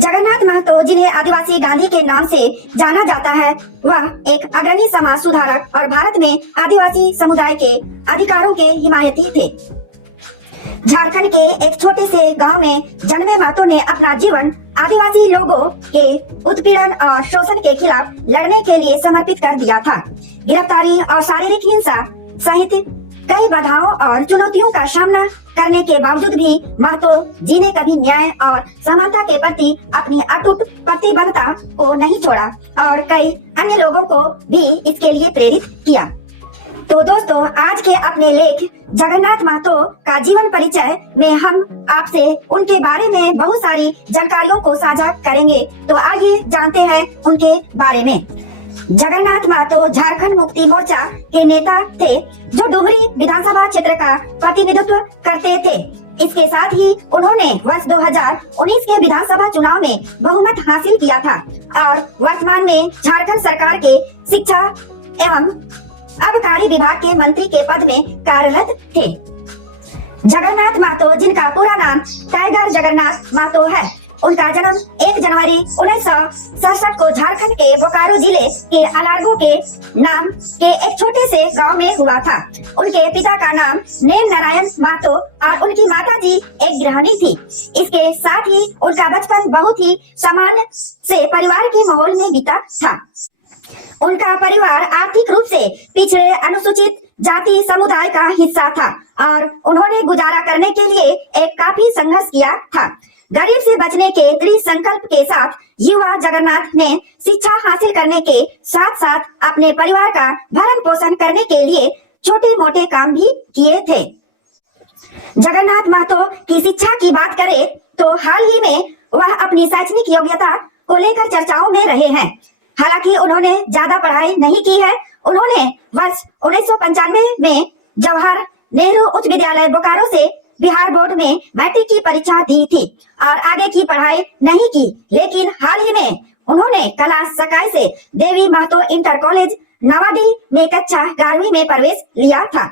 जगन्नाथ महतो, जिन्हें आदिवासी गांधी के नाम से जाना जाता है, वह एक अग्रणी समाज सुधारक और भारत में आदिवासी समुदाय के अधिकारों के हिमायती थे। झारखंड के एक छोटे से गांव में जन्मे महतो ने अपना जीवन आदिवासी लोगों के उत्पीड़न और शोषण के खिलाफ लड़ने के लिए समर्पित कर दिया था। गिरफ्तारी और शारीरिक हिंसा सहित कई बाधाओं और चुनौतियों का सामना करने के बावजूद भी महतो जी ने कभी न्याय और समानता के प्रति अपनी अटूट प्रतिबद्धता को नहीं छोड़ा और कई अन्य लोगों को भी इसके लिए प्रेरित किया। तो दोस्तों, आज के अपने लेख जगन्नाथ महतो का जीवन परिचय में हम आपसे उनके बारे में बहुत सारी जानकारियों को साझा करेंगे। तो आइए जानते हैं उनके बारे में। जगन्नाथ महतो झारखंड मुक्ति मोर्चा के नेता थे, जो डुमरी विधानसभा क्षेत्र का प्रतिनिधित्व करते थे। इसके साथ ही उन्होंने वर्ष 2019 के विधानसभा चुनाव में बहुमत हासिल किया था और वर्तमान में झारखंड सरकार के शिक्षा एवं आबकारी विभाग के मंत्री के पद में कार्यरत थे। जगन्नाथ महतो, जिनका पूरा नाम टाइगर जगन्नाथ महतो है, उनका जन्म 1 जनवरी 1967 को झारखंड के बोकारो जिले के अलारगो के नाम के एक छोटे से गांव में हुआ था। उनके पिता का नाम नेम नारायण महतो और उनकी माता जी एक गृहिणी थी। इसके साथ ही उनका बचपन बहुत ही सामान्य से परिवार के माहौल में बीता था। उनका परिवार आर्थिक रूप से पिछड़े अनुसूचित जाति समुदाय का हिस्सा था और उन्होंने गुजारा करने के लिए एक काफी संघर्ष किया था। गरीब से बचने के दृढ़ संकल्प के साथ युवा जगन्नाथ ने शिक्षा हासिल करने के साथ साथ अपने परिवार का भरण पोषण करने के लिए छोटे मोटे काम भी किए थे। जगन्नाथ महतो की शिक्षा की बात करें तो हाल ही में वह अपनी शैक्षणिक योग्यता को लेकर चर्चाओं में रहे हैं। हालांकि उन्होंने ज्यादा पढ़ाई नहीं की है। उन्होंने वर्ष 1995 में जवाहर नेहरू उच्च विद्यालय बोकारो से बिहार बोर्ड में मैट्रिक की परीक्षा दी थी और आगे की पढ़ाई नहीं की, लेकिन हाल ही में उन्होंने कला सकाई से देवी महतो इंटर कॉलेज नवाडी में कक्षा 11वीं में प्रवेश लिया था।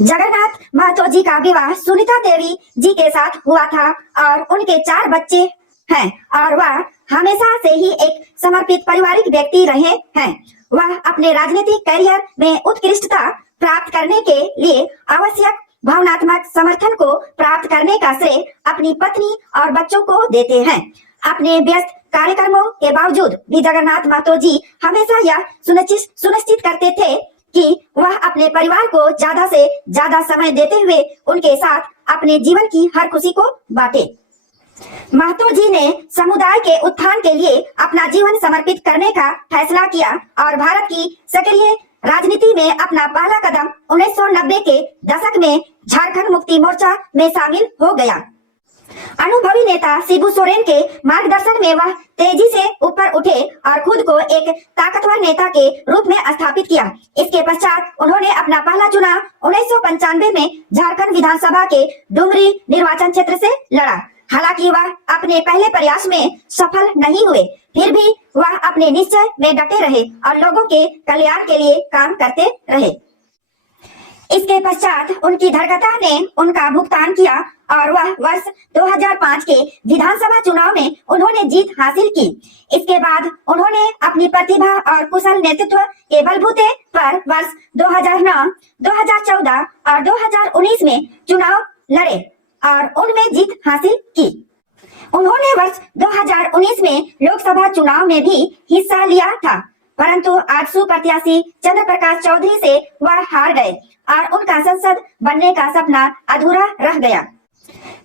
जगन्नाथ महतो जी का विवाह सुनीता देवी जी के साथ हुआ था और उनके 4 बच्चे हैं और वह हमेशा से ही एक समर्पित पारिवारिक व्यक्ति रहे हैं। वह अपने राजनीतिक करियर में उत्कृष्टता प्राप्त करने के लिए आवश्यक भावनात्मक समर्थन को प्राप्त करने का श्रेय अपनी पत्नी और बच्चों को देते हैं। अपने व्यस्त कार्यक्रमों के बावजूद भी जगन्नाथ महतो जी हमेशा यह सुनिश्चित करते थे कि वह अपने परिवार को ज्यादा से ज्यादा समय देते हुए उनके साथ अपने जीवन की हर खुशी को बांटे। महतो जी ने समुदाय के उत्थान के लिए अपना जीवन समर्पित करने का फैसला किया और भारत की सक्रिय राजनीति में अपना पहला कदम 1990 के दशक में झारखंड मुक्ति मोर्चा में शामिल हो गया। अनुभवी नेता शिबू सोरेन के मार्गदर्शन में वह तेजी से ऊपर उठे और खुद को एक ताकतवर नेता के रूप में स्थापित किया। इसके पश्चात उन्होंने अपना पहला चुनाव 1995 में झारखंड विधानसभा के डुमरी निर्वाचन क्षेत्र से लड़ा। हालांकि वह अपने पहले प्रयास में सफल नहीं हुए, फिर भी वह अपने निश्चय में डटे रहे और लोगों के कल्याण के लिए काम करते रहे। इसके पश्चात उनकी धर्मकर्ता ने उनका भुगतान किया और वह वर्ष 2005 के विधानसभा चुनाव में उन्होंने जीत हासिल की। इसके बाद उन्होंने अपनी प्रतिभा और कुशल नेतृत्व के बलबूते पर वर्ष 2009, 2014 और 2019 में चुनाव लड़े और उनमें जीत हासिल की। उन्होंने वर्ष 2019 में लोकसभा चुनाव में भी हिस्सा लिया था, परंतु आजसू प्रत्याशी चंद्र प्रकाश चौधरी से वह हार गए और उनका संसद बनने का सपना अधूरा रह गया।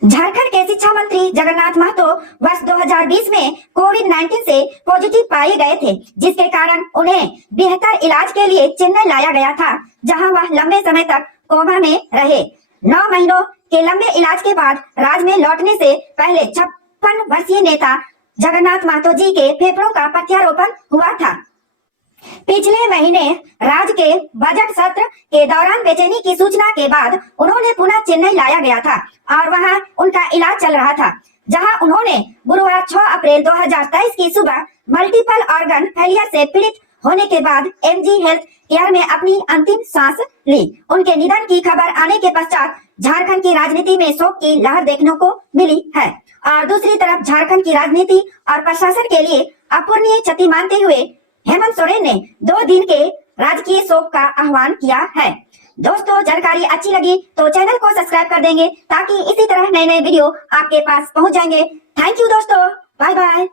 झारखंड के शिक्षा मंत्री जगन्नाथ महतो वर्ष 2020 में कोविड-19 से पॉजिटिव पाए गए थे, जिसके कारण उन्हें बेहतर इलाज के लिए चेन्नई लाया गया था, जहां वह लंबे समय तक कोमा में रहे। 9 महीनों के लंबे इलाज के बाद राज्य में लौटने से पहले 56 वर्षीय नेता जगन्नाथ महतो जी के फेफड़ों का प्रत्यारोपण हुआ था। पिछले महीने राज्य के बजट सत्र के दौरान बेचैनी की सूचना के बाद उन्होंने पुनः चेन्नई लाया गया था और वहां उनका इलाज चल रहा था, जहां उन्होंने गुरुवार 6 अप्रैल 2023 की सुबह मल्टीपल ऑर्गन फेलियर से पीड़ित होने के बाद एमजी हेल्थ केयर में अपनी अंतिम सांस ली। उनके निधन की खबर आने के पश्चात झारखंड की राजनीति में शोक की लहर देखने को मिली है और दूसरी तरफ झारखंड की राजनीति और प्रशासन के लिए अपूरणीय क्षति मानते हुए हेमंत सोरेन ने 2 दिन के राजकीय शोक का आह्वान किया है। दोस्तों, जानकारी अच्छी लगी तो चैनल को सब्सक्राइब कर देंगे ताकि इसी तरह नए नए वीडियो आपके पास पहुंच जाएंगे। थैंक यू दोस्तों, बाय बाय।